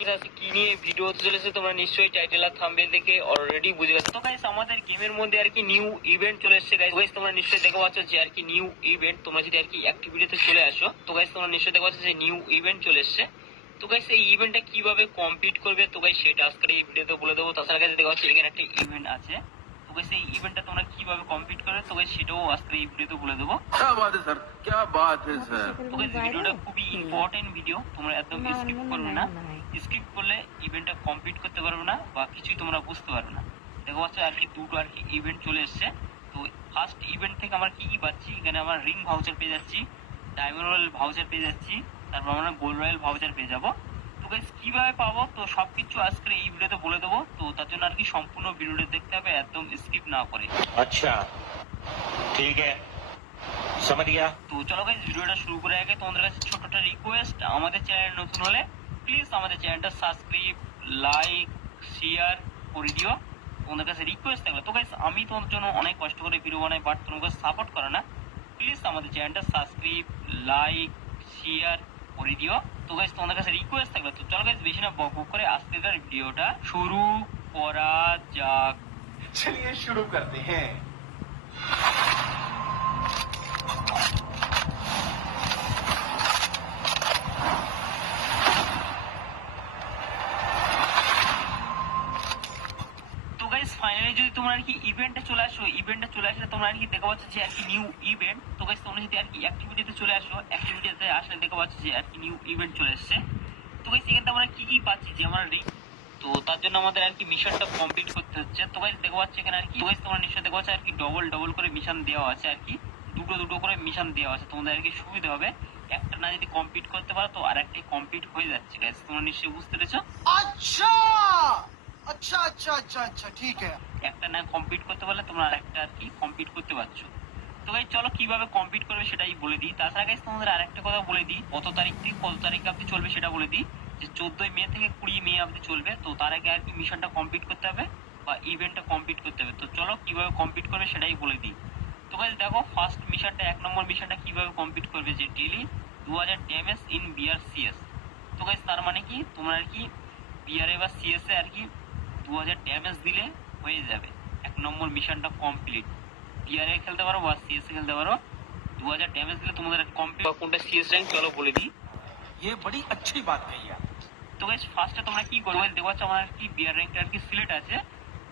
কি নিয়ে ভিডিও চলেছে তোমরা নিশ্চয়ই টাইটেল আর থাম্বনেল দেখে অলরেডি বুঝে গেছো। তো গাইস আমাদের গেমের মধ্যে আর কি নিউ ইভেন্ট চলে এসেছে গাইস। তোমরা নিশ্চয়ই দেখতে পাচ্ছ যে আর কি নিউ ইভেন্ট, তোমরা যদি আর কি অ্যাক্টিভিটিতে চলে আসো তো গাইস তোমরা নিশ্চয়ই দেখতে পাচ্ছ যে নিউ ইভেন্ট চলে এসেছে। তো গাইস এই ইভেন্টটা কিভাবে কমপ্লিট করবে তো গাইস সেটা আজকের এই ভিডিওতে বলে দেবো। তাছাড়া গাইস দেখতে পাচ্ছ এখানে একটা ইভেন্ট আছে, তো গাইস এই ইভেন্টটা তোমরা কিভাবে কমপ্লিট করবে তো গাইস সেটাও আজকের এই ভিডিওতে বলে দেবো। क्या बात है सर, क्या बात है सर। তো গাইস ভিডিওটা খুবই ইম্পর্টেন্ট ভিডিও, তোমরা একদম স্কিপ করবে না। স্কিপ করলে ইভেন্টটা কমপ্লিট করতে পারবে না বা কিছুই তোমরা বুঝতে পারবে না। দেখো হচ্ছে আর কি দুটো আর কি ইভেন্ট চলে এসেছে। তো ফার্স্ট ইভেন্ট থেকে আমরা কি কি পাচ্ছি, এখানে আমরা রিং ভাউচার পেয়ে যাচ্ছি, ডায়মন্ড রয়্যাল ভাউচার পেয়ে যাচ্ছি, তারপর আমরা গোল্ড রয়্যাল ভাউচার পেয়ে যাবো। তো গাইস কিভাবে পাবো তো সবকিছু আজকে এই ভিডিওতে বলে দেবো। তো তার জন্য আর কি সম্পূর্ণ ভিডিওটা দেখতে হবে একদম স্কিপ না করে। अच्छा ठीक है, समझ गया। তো চলো গাইস ভিডিওটা শুরু করে আগে তোমাদের কাছে ছোট একটা রিকোয়েস্ট, আমাদের চ্যানেল নতুন হলে প্লিজ আমাদের চ্যানেলটা সাবস্ক্রাইব, লাইক, শেয়ার করে দিও। তোমাদের কাছে রিকোয়েস্ট থাকলে তো গাইস আমি তোমাদের জন্য অনেক কষ্ট করে ভিডিও বানাই, বাট তোমাকে সাপোর্ট করে না। প্লিজ আমাদের চ্যানেলটা সাবস্ক্রাইব, লাইক, শেয়ার করে দিও। তো গাইস তোমাদের কাছে রিকোয়েস্ট থাকলে তো চলো গাইস বেশি না বক বক করে আজকের ভিডিওটা শুরু করা যাক। चलिए शुरू करते हैं। তো গাইস ফাইনালি যদি তোমরা আর কি ইভেন্টে চলে আসো, ইভেন্টে চলে আসলে তোমরা আর কি দেখতে পাচ্ছ যে আর কি নিউ ইভেন্ট। তো গাইস তোমরা যদি আর কি অ্যাক্টিভিটিতে চলে আসো, অ্যাক্টিভিটিতে আসলে দেখতে পাচ্ছ যে আর কি নিউ ইভেন্ট চলে এসেছে। তো গাইস এখানে আমরা কি কি পাচ্ছি যে আমরা রিং, তো তার জন্য আমাদের আর কি মিশনটা কমপ্লিট করতে হচ্ছে। তো গাইস দেখতে পাচ্ছ এখানে আর কি গাইস তোমরা নিশ্চয়ই দেখতে পাচ্ছ আর কি ডবল ডবল করে মিশন দেওয়া আছে, আর কি দুটো দুটো করে মিশন দেওয়া আছে। তোমাদের আর কি সুবিধা হবে, একটা না যদি কমপ্লিট করতে পারো তো আর একটা কমপ্লিট হয়ে যাচ্ছে গাইস। তোমরা নিশ্চয়ই বুঝতে পেরেছো। अच्छा अच्छा अच्छा अच्छा अच्छा ठीक है। একটা না কমপ্লিট করতে পারলে তোমরা আরেকটা আর কি কমপ্লিট করতে পারছো। তো গাইস চলো কিভাবে কমপ্লিট করবে সেটাই বলে দিই। তাছাড়া গাইস তোমাদের আরেকটা কথা বলে দিই, কত তারিখ থেকে কত তারিখ অবধি চলবে সেটা বলে দিই, যে 14 মে থেকে 20 মে অবধি চলবে। তো তার আগে আর কি মিশনটা কমপ্লিট করতে হবে বা ইভেন্টটা কমপ্লিট করতে হবে। তো চলো কিভাবে কমপ্লিট করবে সেটাই বলে দিই। তো গাইস দেখো ফার্স্ট মিশনটা, 1 নম্বর মিশনটা কিভাবে কমপ্লিট করবে, যে daily 2000 damage in BR CS. তো গাইস তার মানে কি তোমরা আর কি বিআর এ বা সিএস এ আর কি 2000 ড্যামেজ দিলে হয়ে যাবে 1 নম্বর মিশনটা কমপ্লিট। বিআর এ খেলতে পারো বা সিএস এ খেলতে পারো, 2000 ড্যামেজ দিলে তোমাদের কমপ্লিট। কোনটা সিএস র্যাঙ্ক চলো বলে দিই। ये बड़ी अच्छी बात कही आप। তো গাইস ফার্স্টে তোমরা কি করবে দেখো, আমার আর কি বিআর র্যাঙ্কটা আর কি সিলেক্ট আছে।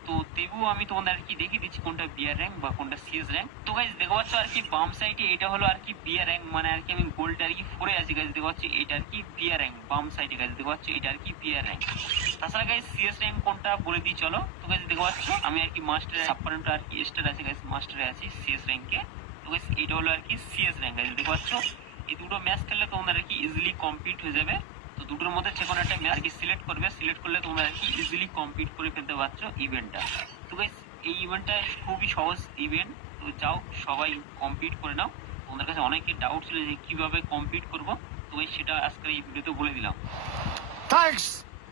তো তবুও আমি তোমাদের আর কি দেখিয়ে দিচ্ছি কোনটা বিআর র্যাঙ্ক বা কোনটা সিএস র্যাঙ্ক। তো গাইস দেখো পাচ্ছ আর কি বাম সাইডে এটা হলো আর কি বিআর র্যাঙ্ক, মানে আর কি আমি গোল্ড আর কি 4 এ আছি গাইস। দেখো পাচ্ছ এটা আর কি বিআর র্যাঙ্ক বাম সাইডে গাইস, দেখো পাচ্ছ এটা আর কি বিআর র্যাঙ্ক। তাছাড়া গাইস সিএস র্যাঙ্ক কোনটা বলে দিই চলো। তো গাইস দেখো পাচ্ছ আমি আর কি মাস্টার সাবপারেন্ট আর কি স্টার আছে গাইস, মাস্টারে আছি সিএস র্যাঙ্কে। তো গাইস এটা হলো আর কি সিএস র্যাঙ্ক গাইস। দেখো পাচ্ছ এই দুটো ম্যাচ খেললে তোমাদের আর কি ইজিলি কমপ্লিট হয়ে যাবে। তো দুটোর মধ্যে যে কোনো একটা ম্যাচ আর কি সিলেক্ট করবে, সিলেক্ট করলে তোমরা আর কি ইজিলি কমপ্লিট করে ফেলতে পারছো ইভেন্টটা। তো গাইস এই ইভেন্টটা খুবই সহজ ইভেন্ট, তো যাও সবাই কমপ্লিট করে নাও। তোমাদের কাছে অনেকে ডাউট ছিল যে কিভাবে কমপ্লিট করব, তো সেটা আজকে এই ভিডিওতে বলে দিলাম। थैंक्स।